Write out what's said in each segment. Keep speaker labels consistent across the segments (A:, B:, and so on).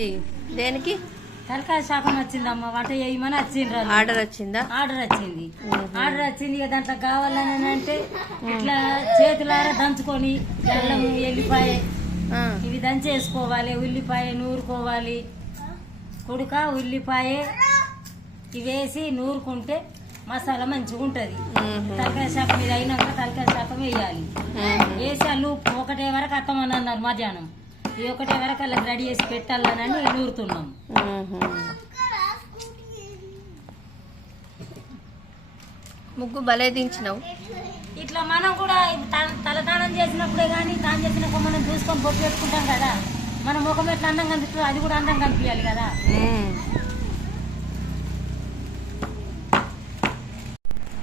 A: ఇది దేనికి?
B: తలకాయ శాఖం వచ్చిందమ్మ వంట చేయమని వచ్చిండ్రు.
A: ఆర్డర్ వచ్చిందా?
B: ఆర్డర్ వచ్చింది. ఆర్డర్ వచ్చింది ఇక దాంట్లో కావాలని అంటే ఇట్లా చేతులారా దంచుకొని బెల్లం ఎల్లిపాయ ఇవి దంచేసుకోవాలి ఉల్లిపాయ నూరుకోవాలి. కుడుక ఉల్లిపాయ ఇవి వేసి నూరుకుంటే మసాలా మంచిగా ఉంటుంది. తలకాయ శాఖం ఇది అయినాక తలకాయ శాఖం వేయాలి. వేసి అల్లు ఒకటే వరకు అత్తమని అన్నారు మధ్యాహ్నం. ఈ ఒకటే వరకు అలా రెడీ చేసి పెట్టాలని నూరుతున్నాం.
A: ముగ్గు భలే దించినావు
B: ఇట్లా మనం కూడా తలదానం చేసినప్పుడే కానీ దానం చేసినప్పుడు మనం చూసుకొని బొట్టు పెట్టుకుంటాం కదా మన ముఖం ఎట్లా అందంగా కనిపిస్తుందో అది కూడా అందంగా కనిపించాలి కదా.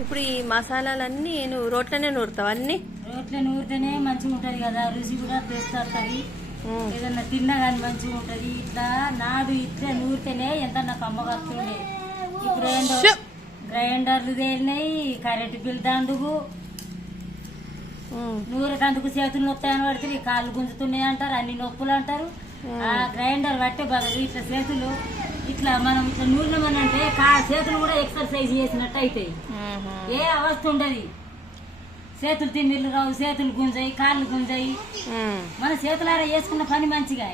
A: ఇప్పుడు ఈ మసాలాలన్నీ నువ్వు రోట్లోనే నూరుతావు అన్ని
B: రోట్లో నూరితేనే మంచిగా ఉంటుంది కదా రుచి కూడా టేస్ట్ వస్తుంది. ఏదన్నా తిన్నా కానీ మంచిగా ఉంటుంది. ఇట్లా నాడు ఇట్లా నూరితేనే ఎంత నాకు అమ్మగస్తుండే ఇప్పుడు ఏంటో. గ్రైండర్లు తేలినాయి కరెంటు బిల్ దండుగు. నూరేటందుకు చేతులు నొత్తాయని పడితే కాళ్ళు గుంజుతున్నాయి అంటారు అన్ని నొప్పులు అంటారు. ఆ గ్రైండర్ పట్టే బదులు ఇట్లా చేతులు ఇట్లా మనం ఇట్లా నూరినామని అంటే కా చేతులు కూడా ఎక్సర్సైజ్ చేసినట్టు అవుతాయి. ఏ అవస్థ ఉండదు. చేతులు తిమ్మిళ్ళు రావు చేతులు గుంజాయి కాళ్ళు గుంజాయి. మన చేతులారా చేసుకున్న పని మంచిగా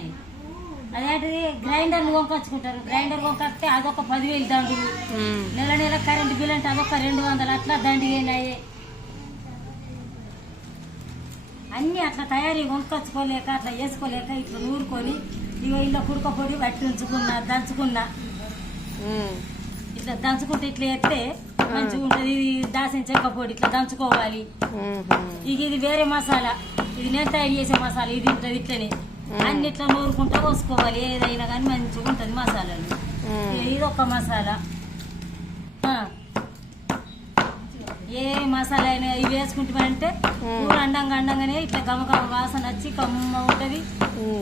B: అదేంటిది? గ్రైండర్లు వంకొచ్చుకుంటారు గ్రైండర్ వంకొస్తే అదొక పదివేలు దండులు. నెల నెల కరెంటు బిల్ అంటే అదొక రెండు వందలు అట్లా దండిగైనాయి. అన్నీ అట్లా తయారీ వంకొచ్చుకోలేక అట్లా వేసుకోలేక ఇట్లా నూరుకొని ఇగో ఇలా కుడక పొడి పట్టి ఉంచుకున్నా దంచుకున్నా. ఇట్లా దంచుకుంటే ఇట్లా ఎత్తే మంచిగా ఉంటుంది. ఇది దాసిన చెక్క పొడి ఇట్లా దంచుకోవాలి. ఇక ఇది వేరే మసాలా. ఇది నేను తయారు చేసే మసాలా. ఇది ఉంటుంది ఇట్లనే. అన్ని ఇట్లా నూరుకుంటా పోసుకోవాలి. ఏదైనా కానీ మంచిగా ఉంటుంది మసాలాలు. ఇది ఒక మసాలా. ఏ మసాలా అయినా ఇవి వేసుకుంటామంటే కూర అండంగా అండంగానే ఇట్లా గమగమ వాసన వచ్చి కమ్మ ఉంటుంది.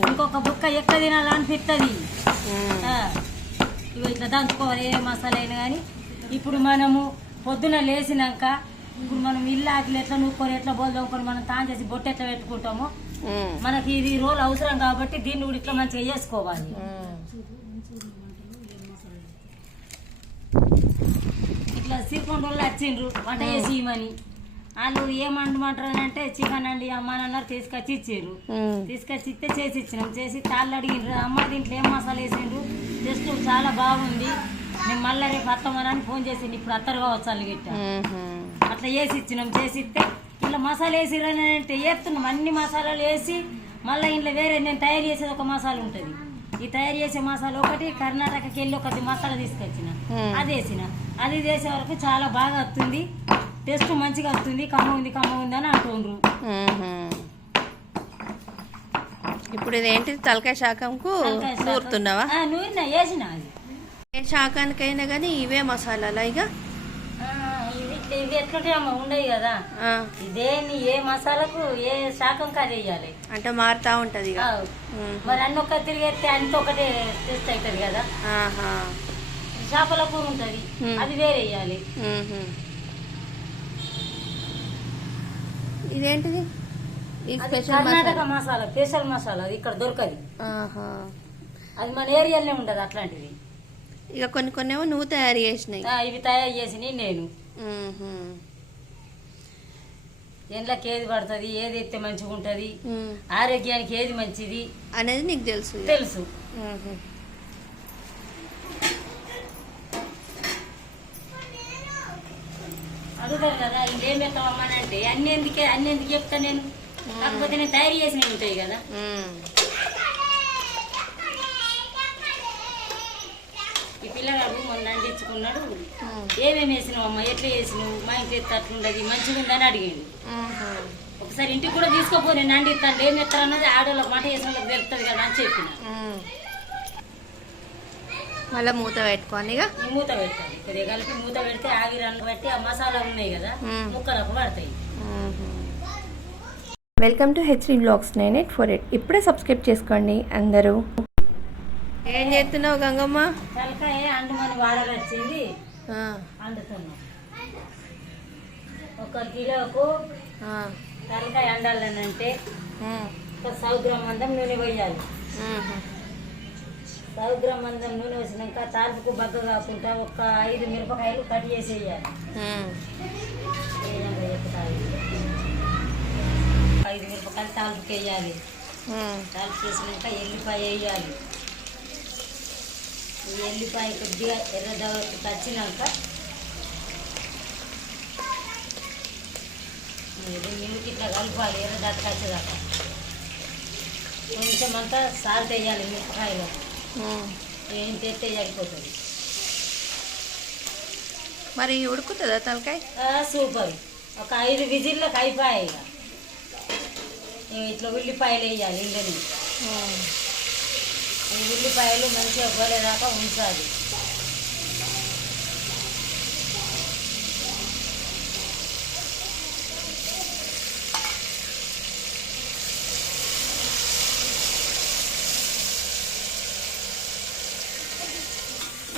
B: ఇంకొక బుక్క ఎక్క తినాలనిపిస్తుంది ఇవి ఇట్లా దంచుకోవాలి ఏ మసాలా అయినా కానీ ఇప్పుడు మనము పొద్దున లేచినాక ఇప్పుడు మనం ఇల్లు ఆకలి ఎట్లా నూక్కొని ఎట్లా బోల్దొంకొని మనం తాను చేసి బొట్టు ఎట్లా పెట్టుకుంటామో. మనకి ఇది రోల్ అవసరం కాబట్టి దీన్ని కూడా ఇట్లా మంచిగా చేసుకోవాలి. ఇట్లా సీకొండ వాళ్ళు వచ్చిండ్రు వంట చేసి ఇవ్వమని. వాళ్ళు ఏమంటమంటారు అంటే చికెన్ అండి అమ్మ అని అన్నారు తీసుకొచ్చి ఇచ్చిండ్రు
A: మ్మ్.
B: తీసుకొచ్చి ఇస్తే చేసి ఇచ్చినాం. చేసి తాళ్ళు అడిగిండ్రు. అమ్మ దీంట్లో ఏం మసాలా వేసిండ్రు? చాలా బాగుంది. నేను మళ్ళీ రేపు అత్తమని ఫోన్ చేసిండు ఇప్పుడు అత్తరు కావచ్చు వాళ్ళు గిట్ట. అట్లా వేసి ఇచ్చినాం చేసి ఇస్తే ఇలా మసాలా వేసిరని అంటే వేస్తున్నాం అన్ని మసాలాలు వేసి మళ్ళీ ఇంట్లో వేరే నేను తయారు చేసేది ఒక మసాలా ఉంటుంది. ఈ తయారు చేసే మసాలా ఒకటి కర్ణాటకకి వెళ్ళి ఒకటి మసాలా తీసుకొచ్చిన. అది వేసిన. అది చేసే వరకు చాలా బాగా వస్తుంది టేస్ట్ మంచిగా వస్తుంది. కమ్మ ఉంది కమ్మ ఉంది అని అంటుండ్రు.
A: ఇప్పుడు తలకాయ శాకంకు
B: తలకాయ శాఖ.
A: నూరుతున్నావా?
B: నూరిన వేసిన
A: ఏ శాకానికైనా కానీ ఇవే మసాలాలా ఇక?
B: ఇవి ఎట్లుంటాయమ్మా ఉండవు కదా. ఏ మసాలకు ఏ శాఖం కర్రీ వేయాలి
A: అంటే మారుతా ఉంటది.
B: మరి అన్ని ఒక్క తిరిగేస్తే అంత ఒకటే టేస్ట్ అవుతుంది కదా. చేపల కూర ఉంటుంది. అది వేరే వేయాలి.
A: ఇదేంటిది? ఈ
B: అది
A: స్పెషల్
B: కర్ణాటక
A: మసాలా
B: స్పెషల్ మసాలా అది ఇక్కడ దొరకదు
A: ఆహా.
B: అది మన ఏరియాలోనే ఉండదు అట్లాంటిది
A: ఇక కొన్ని కొన్ని ఏమో నువ్వు తయారు చేసినాయి
B: ఇవి తయారు చేసి నేను. ఎండ్లకి ఏది పడుతుంది ఏది ఎత్తే మంచిగా ఉంటుంది. ఆరోగ్యానికి ఏది మంచిది
A: అనేది నీకు తెలుసు.
B: తెలుసు. అడుగుతారు కదా ఇది అని అంటే అన్ని ఎందుకే అన్ని ఎందుకు చెప్తా నేను కాకపోతే నేను తయారు చేసినవి ఉంటాయి కదా. ఈ పిల్లగాడు మొన్న అందించుకున్నాడు
A: మ్మ్.
B: ఏమేమి వేసినావు అమ్మ ఎట్లా వేసినావు మా ఇంటి ఎత్త అట్లుండదు మంచిగా ఉందని అడిగాడు. ఒకసారి ఇంటికి కూడా తీసుకోపో నేను అండి ఇస్తాను ఏం ఎత్తారు అన్నది ఆడవాళ్ళకి మాట వేసిన వాళ్ళకి తెలుస్తుంది కదా అని చెప్పిన.
A: మళ్ళా మూత పెట్టుకోవాలి
B: మూత పెట్టాలి కొద్దిగా కలిపి మూత పెడితే ఆవిరన్ను బట్టి ఆ మసాలాలు ఉన్నాయి కదా. ముక్కలకు పడతాయి
C: welcome to HD blogs nine eight four eight. ఇప్పుడే సబ్స్క్రైబ్ చేసుకోండి అందరూ.
A: ఏం చేస్తున్నావు గంగమ్మ?
B: తలకాయ అండుమని వాడగొచ్చింది
A: ఆ,
B: అండుతున్నాం ఒక కిలోకు
A: ఆ,
B: తలకాయ అండాలనంటే. ఒక సౌగ్రాం మందం నూనె పోయాలి. సౌగ్రం మందం నూనె వచ్చినాక తాలింపుకు బగ్గ కాకుండా ఒక ఐదు మిరపకాయలు కట్ చేసి వేయాలి
A: ఉమ్.
B: ఏ విధంగా చెప్తాను ఐదు మిరపకాయలు తాలింపుకి వేయాలి. తాలింపు వేసినాక ఎల్లిపాయ వేయాలి. ఈ ఎల్లిపాయ కొద్దిగా ఎర్రదవకు తచ్చినాక మిల్క్ ఇట్లా కలపాలి ఎర్రదాకా వచ్చేదాకా కొంచెం అంతా సాల్ట్ వేయాలి మిరపకాయలో. ఏం తెస్తే సరిపోతుంది.
A: మరి ఉడుకుతుందా తలకాయ?
B: సూపర్. ఒక ఐదు విజిల్లకు అయిపోయాయి ఇక. ఇట్లా ఉల్లిపాయలు వేయాలి. ఈ ఉల్లిపాయలు మంచిగా పోలేదాకా ఉంచాలి.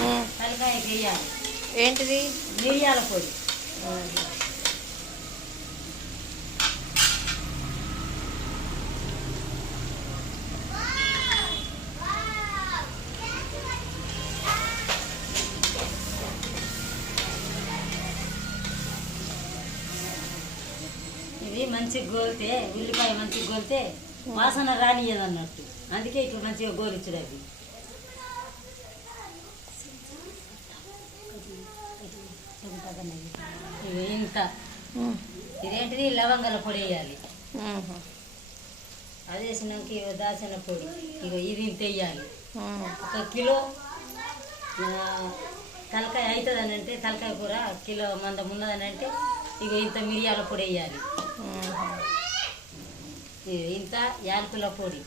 A: ఉమ్.
B: తలకాయకి వేయాలి
A: ఏంటిది?
B: మిరియాల పొడి. మంచిగా గోలితే ఉల్లిపాయ మంచిగా గోలితే వాసన రానియదు అన్నట్టు అందుకే ఇట్లా మంచిగా గోలిచ్చుడు అది. ఇంత. ఇదేంటిది? లవంగాల పొడి వేయాలి. అది వేసినాక దాచిన పొడి. ఇగో ఇది ఇంత వేయాలి. ఒక కిలో తలకాయ అవుతుంది అని అంటే తలకాయ కూర కిలో మందం ఉన్నదని అంటే ఇగో ఇంత మిరియాల పొడి వేయాలి. ఇంత యాలకుల పొడి.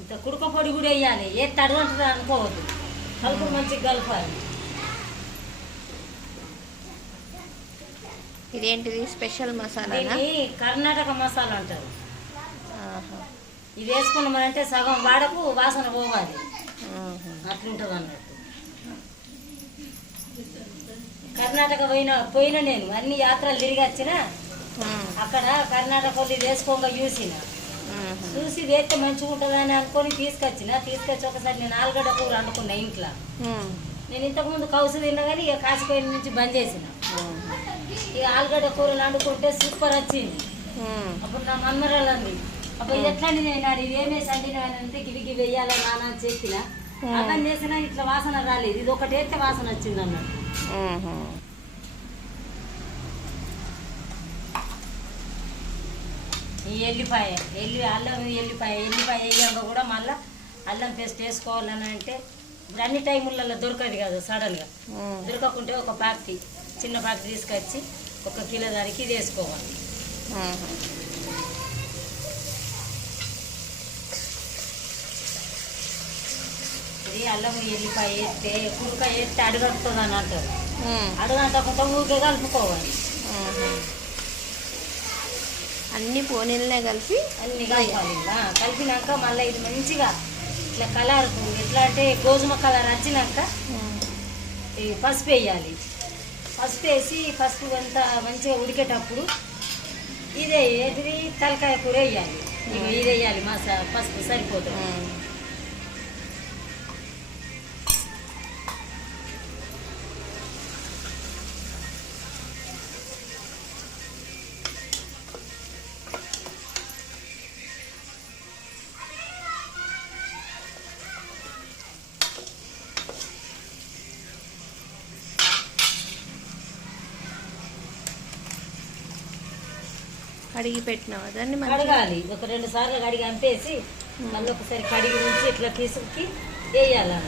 B: ఇంత కుడుక పొడి కూడా వేయాలి. ఏ తడి ఉంటుంది అనుకోవద్దు. కలుపు మంచిగా కలపాలి.
A: ఇదేంటిది? స్పెషల్
B: దీన్ని కర్ణాటక మసాలా అంటారు. ఇది వేసుకున్నామంటే సగం వాడకు వాసన పోవాలి. అట్లుంటుంది అన్నట్టు కర్ణాటక పోయిన పోయిన నేను. అన్ని యాత్రలు తిరిగి వచ్చిన. అక్కడ కర్ణాటక వేసుకోగా చూసిన. చూసి వేస్తే మంచిగా ఉంటుందని అనుకొని తీసుకొచ్చిన. తీసుకొచ్చి ఒకసారి నేను ఆలుగడ్డ కూర వండుకున్నా ఇంట్లో. నేను ఇంతకుముందు కౌసు తిన్నా కానీ ఇక కాసిపోయిన నుంచి బంద్ చేసిన. ఇక ఆలుగడ్డ కూరలు వండుకుంటే సూపర్ వచ్చింది. అప్పుడు నా మన్మరాలు అంది అప్పుడు ఎట్లా నేను అండినా అని అంటే గివి గివి వేయాలా నాన్న? అని చెప్పిన. అర్థం చేసినా ఇట్లా వాసన రాలేదు. ఇది ఒకటి వేస్తే వాసన వచ్చింది అన్నట్టు. ఈ ఎల్లిపాయ ఎల్లి అల్లం ఎల్లిపాయ ఎల్లిపాయ వేయాక కూడా మళ్ళీ అల్లం పేస్ట్ వేసుకోవాలని అంటే ఇప్పుడు అన్ని టైములలో దొరకదు కదా సడన్గా. దొరకకుంటే ఒక ప్యాక్టీ చిన్న ప్యాక్టీ తీసుకొచ్చి ఒక కిలో దానికి ఇది వేసుకోవాలి.
A: ఉమ్.
B: ఇది అల్లం ఎల్లిపాయ వేస్తే కుడుక వేస్తే అడుగడుతుంది అని అంటారు. అడుగంటకుండా ఊరికే కలుపుకోవాలి.
A: అన్ని పోనీలనే కలిపి
B: అన్ని కలపాలి. కలిపినాక మళ్ళీ ఇది మంచిగా ఇట్లా కలర్ ఎట్లా అంటే గోధుమ కలర్ వచ్చినాక పసుపు వేయాలి. పసుపు వేసి పసుపు అంతా మంచిగా ఉడికేటప్పుడు ఇదే ఏంటిది తలకాయ కూర వేయాలి. ఇది వేయాలి. మసా పసుపు సరిపోతుంది.
A: కడిగి పెట్టినావా దాన్ని
B: కడగాలి ఒక రెండు సార్లు కడిగి అంపేసి మళ్ళీ ఒకసారి కడిగి ఉంచి ఇట్లా తీసుకి వేయాలి.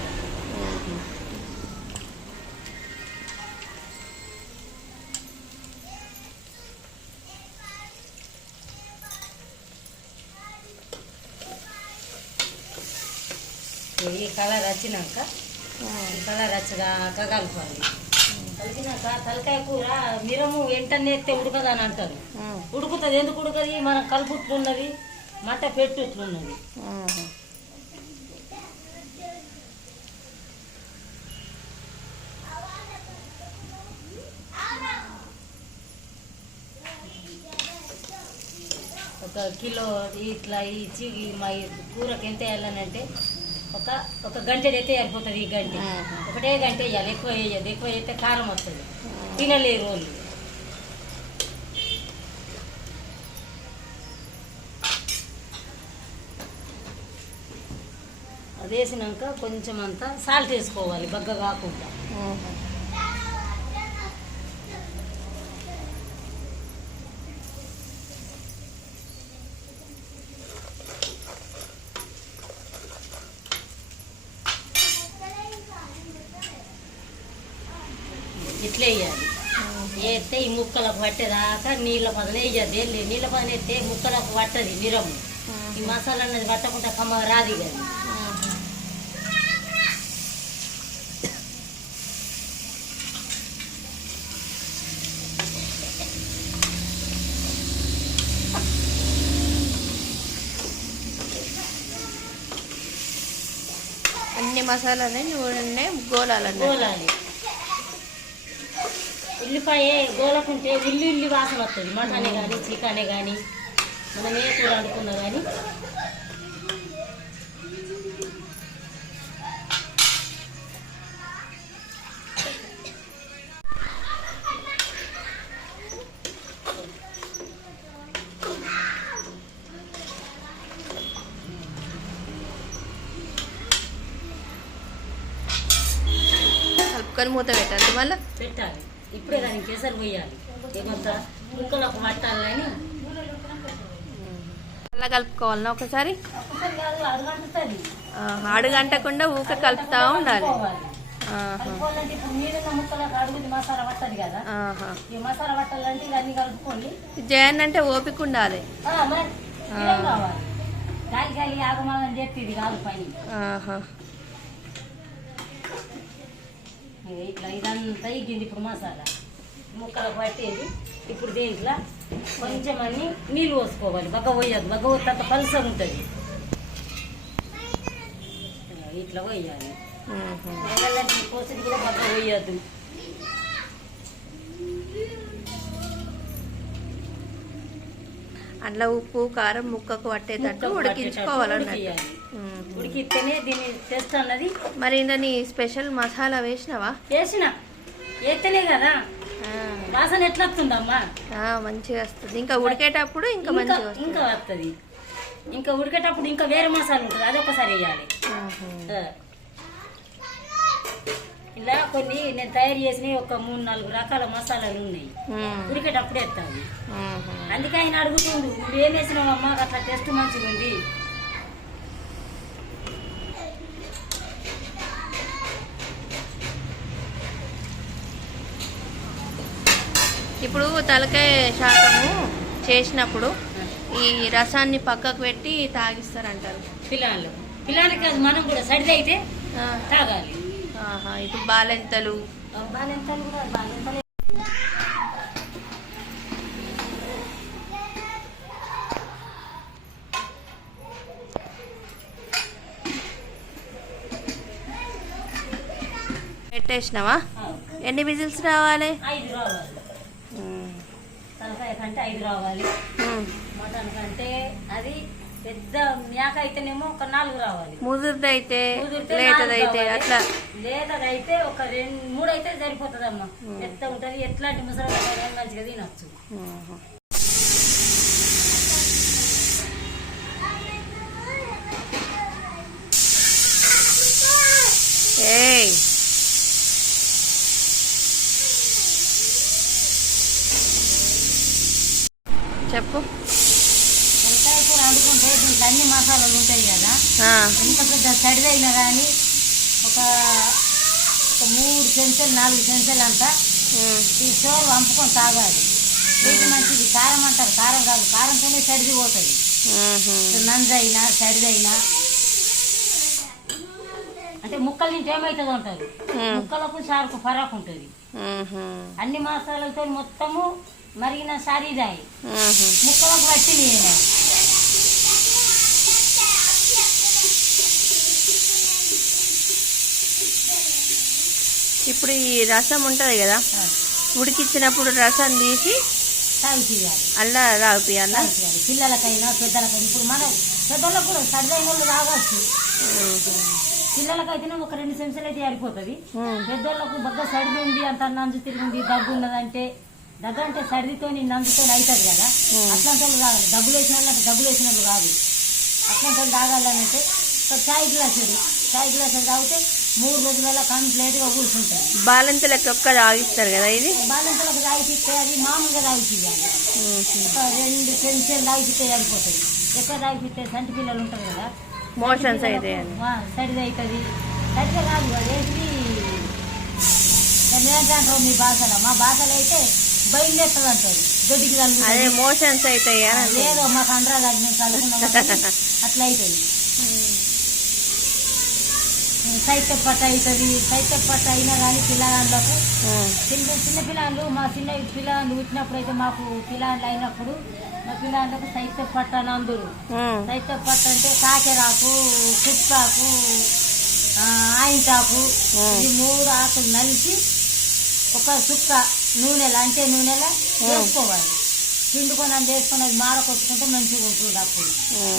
B: ఈ కలర్ వచ్చినాక. ఈ కలర్ వచ్చాక కలపాలి కలిపినాక తలకాయ కూర మిరము వెంటనే ఎత్తే ఉడకదని అంటారు. ఉడుకుతుంది. ఎందుకు ఉడకది? మనం కలుపుట్లున్నది మంట పెట్టు ఇట్లున్నది
A: ఉమ్.
B: ఒక కిలో ఇట్లా ఈ చి- ఈ మా కూరకి ఎంత వేయాలనంటే ఒక ఒక గంట అయితే సరిపోతుంది ఈ గంట. ఒకటే గంట వేయాలి. ఎక్కువ వేయదు ఎక్కువ వేస్తే కారం వస్తుంది. తినలేరు రోజు అది వేసినాక కొంచెం అంతా సాల్ట్ వేసుకోవాలి బగ్గ కాకుండా. ఇట్లా వేయాలి. వేస్తే ఈ ముక్కలకు పట్టేదాకా నీళ్ళ పదన వేయద్దు లేదు నీళ్ళ పదన వేస్తే ముక్కలకు పట్టది నిరము ఈ మసాలా అనేది పట్టకుండా కమ్మ రాదు కదా
A: అన్ని నూనె గోలాలండి
B: గోలాలి. ఉల్లిపాయ గోలకుంటే ఉల్లి ఉల్లి వాసన వస్తుంది. మటనే కానీ చికెనే కానీ మనం ఏ కూర అనుకున్నా కానీ
A: మూత పెట్టాలి. మళ్ళీ
B: పెట్టాలి. ఇప్పుడే దానికి కేసరి పోయాలి ఏమంతా ముక్కలకు పట్టాలని.
A: అలా కలుపుకోవాలన్నా ఒకసారి? అడుగంటకుండా ఊక కలుపుతా ఉండాలి. జయన్ అంటే ఓపిక ఉండాలి.
B: గాలి గాలి చెప్పి ఇది కాదు పని
A: ఆహా.
B: ఇగ ఇట్లా ఇదంతా ఇగ్గింది ఇప్పుడు మసాలా. ముక్కలకు పట్టేది. ఇప్పుడు దీంట్లో కొంచెం అన్ని నీళ్ళు పోసుకోవాలి. బగ్గ పోయద్దు. బగ్గ పోతే పలుసగా ఉంటుంది. ఇట్లా పోయాలి. కోసేది కూడా బగ్గ పోయద్దు.
A: అందులో ఉప్పు కారం ముక్కకు పట్టేటట్టు ఉడికించుకోవాలన్నట్టు.
B: ఉడికిస్తేనే దీని టెస్ట్ అన్నది.
A: మరి ఇంత నీ స్పెషల్ మసాలా వేసినావా?
B: వేసిన. వేస్తేనే కదా. వాసన ఎట్లా వస్తుందమ్మా?
A: మంచిగా వస్తుంది. ఇంకా ఉడికేటప్పుడు ఇంకా మంచిగా వస్తుంది
B: ఇంకా వస్తుంది. ఇంకా ఉడికేటప్పుడు ఇంకా వేరే మసాలా ఉంటుంది. అది ఒకసారి వేయాలి. ఇలా కొన్ని నేను తయారు చేసిన ఒక మూడు నాలుగు రకాల మసాలాలు ఉన్నాయి. ఉడికేటప్పుడు వేస్తాను. అందుకే ఆయన అడుగుతుండు నువ్వేం వేసినావు అమ్మా అట్లా టేస్ట్ మంచిగా ఉంది
A: ఇప్పుడు తలకాయ శాకము చేసినప్పుడు ఈ రసాన్ని పక్కకు పెట్టి తాగిస్తారంటారు.
B: పిల్లలు పిల్లలకి అది మనం కూడా సడిది అయితే తాగాలి.
A: ఆహా, ఇప్పుడు బాలెంతలు.
B: బాలెంతలు కూడా బాలెంతలు.
A: పెట్టేసినావా? ఎన్ని విజిల్స్ రావాలి?
B: ఐదు రావాలి. తలకాయ కంటే ఐదు రావాలి. మటన్ కంటే అది పెద్ద మేక అయితేనేమో ఒక నాలుగు రావాలి.
A: ముదురుదైతే అట్లా.
B: ఒక రెండు మూడు అయితే సరిపోతుందమ్మా ఎంత ఉంటది ఎట్లాంటి ముసలి మంచిగా తినొచ్చు
A: మ్మ్. ఏయ్ చెప్పు
B: వంకాయ కూర వండుకుంటే దీంట్లో అన్ని మసాలాలు ఉంటాయి కదా
A: ఆ,
B: ఎంత పెద్ద సడిదైనా కానీ ఒక ఒక మూడు చెంచాలు నాలుగు చెంచాలు అంతా. ఈ చోరు వంపుకొని తాగాలి ఇది మంచిది కారం అంటారు కారం కాదు కారంతోనే సడిది పోతుంది. నంజైనా సడిదైనా అంటే ముక్కల నుంచి ఏమవుతుంది అంటారు. ముక్కలకు సారుకు ఫరాకు ఉంటుంది. అన్ని మసాలాలతో మొత్తము మరిగిన సారీదాయి. ముక్కలకు పట్టింది ఈయన.
A: ఇప్పుడు ఈ రసం ఉంటుంది కదా. ఉడికిచ్చినప్పుడు రసం తీసి
B: తాగిపియాలి
A: అలా తాగిపియాలా
B: పిల్లలకైనా పెద్దలకైనా. ఇప్పుడు మన పెద్దలకు కూడా సర్దైన వాళ్ళు తాగొచ్చు పిల్లలకైతేనే ఒక రెండు చెంచాలు అయితే సరిపోతుంది పెద్దోళ్ళకు బాగా సర్ది ఉంది అంత నంజు తిరిగింది దగ్గు ఉన్నదంటే దగ్గు అంటే సర్దితో నంజుతో అవుతుంది కదా. అట్లాంటి వాళ్ళు తాగాలి డబ్బులు వేసిన వాళ్ళు అంటే డబ్బులు వేసిన వాళ్ళు కాదు అట్లాంటి వాళ్ళు తాగాలంటే ఒక చాయ్ గ్లాసుడు చాయ్ గ్లాసుడు తాగితే మూడు రోజులలో కంప్లీట్గా కూర్చుంటుంది
A: బాలంతలకి ఒక్క తాగిస్తారు కదా ఇది?
B: బాలింతలకు తాగిపిస్తే అది మామూలుగా తాగిపియాలి రెండు చెంచాలు తాగిపిస్తే సరిపోతుంది ఎక్కువ తాగిపిస్తే సంటి పిల్లలు ఉంటారు కదా.
A: మోషన్స్ అయితే
B: సరిది అవుతుంది సరిగా కాదు దాన్ని ఏంటంటారు మీ భాషలో? మా భాషలో అయితే బయలుదేరుతుంది అంటారు. గడ్డికి
A: అదే. మోషన్స్ అవుతాయి.
B: లేదో మాకు కాబట్టి అట్లా అవుతుంది సైత పట్ట అవుతుంది సైత పట్ట అయినా కానీ పిల్లగాళ్ళకు
A: ఉమ్.
B: చిన్న చిన్న పిల్లలు మా చిన్న పిల్లలు పుట్టినప్పుడు అయితే మాకు పిల్లలు అయినప్పుడు మా పిల్లలకు సైత పట్ట నందురు
A: ఉమ్.
B: సైత పట్ట అంటే కాకెరాకు కుప్పాకు ఆయింటాకు ఈ మూడు ఆకులు నలిపి ఒక సుక్క నూనెల అంటే నూనెల వేసుకోవాలి. పిండుకొని అని వేసుకొని అది మారకొచ్చుకుంటే మంచిగా ఉంటుంది అప్పుడు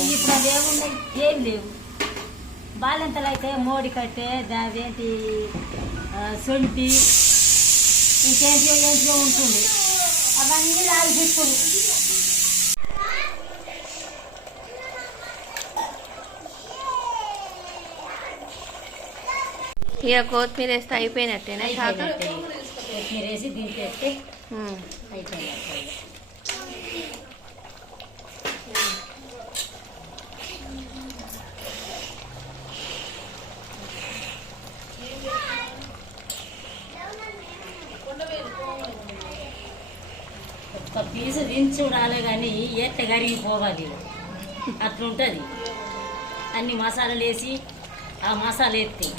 B: ఇప్పుడు అది ఏమున్నాయి ఏం లేవు. బాలెంతలు అయితే మోడి కట్టే అదేంటి సొంటి ఇంకేంటి ఏంటి ఉంటుంది. అవన్నీ లాగి చెప్పులు
A: ఇక కొత్తిమీర వేస్తే అయిపోయినట్టేనా
B: కొత్తిమీర వేసి దింపేస్తే
A: ఉమ్.
B: అయిపోయినట్టే. ఒక్క పీసు దించి చూడాలి కానీ ఎట్ట కరిగిపోవాలి అట్లుంటుంది. అన్ని మసాలాలు వేసి ఆ మసాలా ఎత్తి.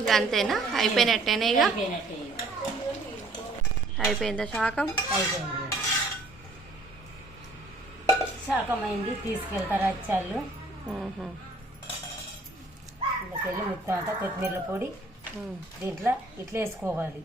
A: ఇక అంతేనా? అయిపోయినట్టేనా ఇక. అయిపోయిందా శాకం?
B: అయిపోయింది. శాఖమైంది తీసుకెళ్తారు అచ్చాళ్ళు. ఇందుకెళ్ళి మొత్తం అంతా కొత్తిమీర పొడి. దీంట్లో ఇట్లా వేసుకోవాలి.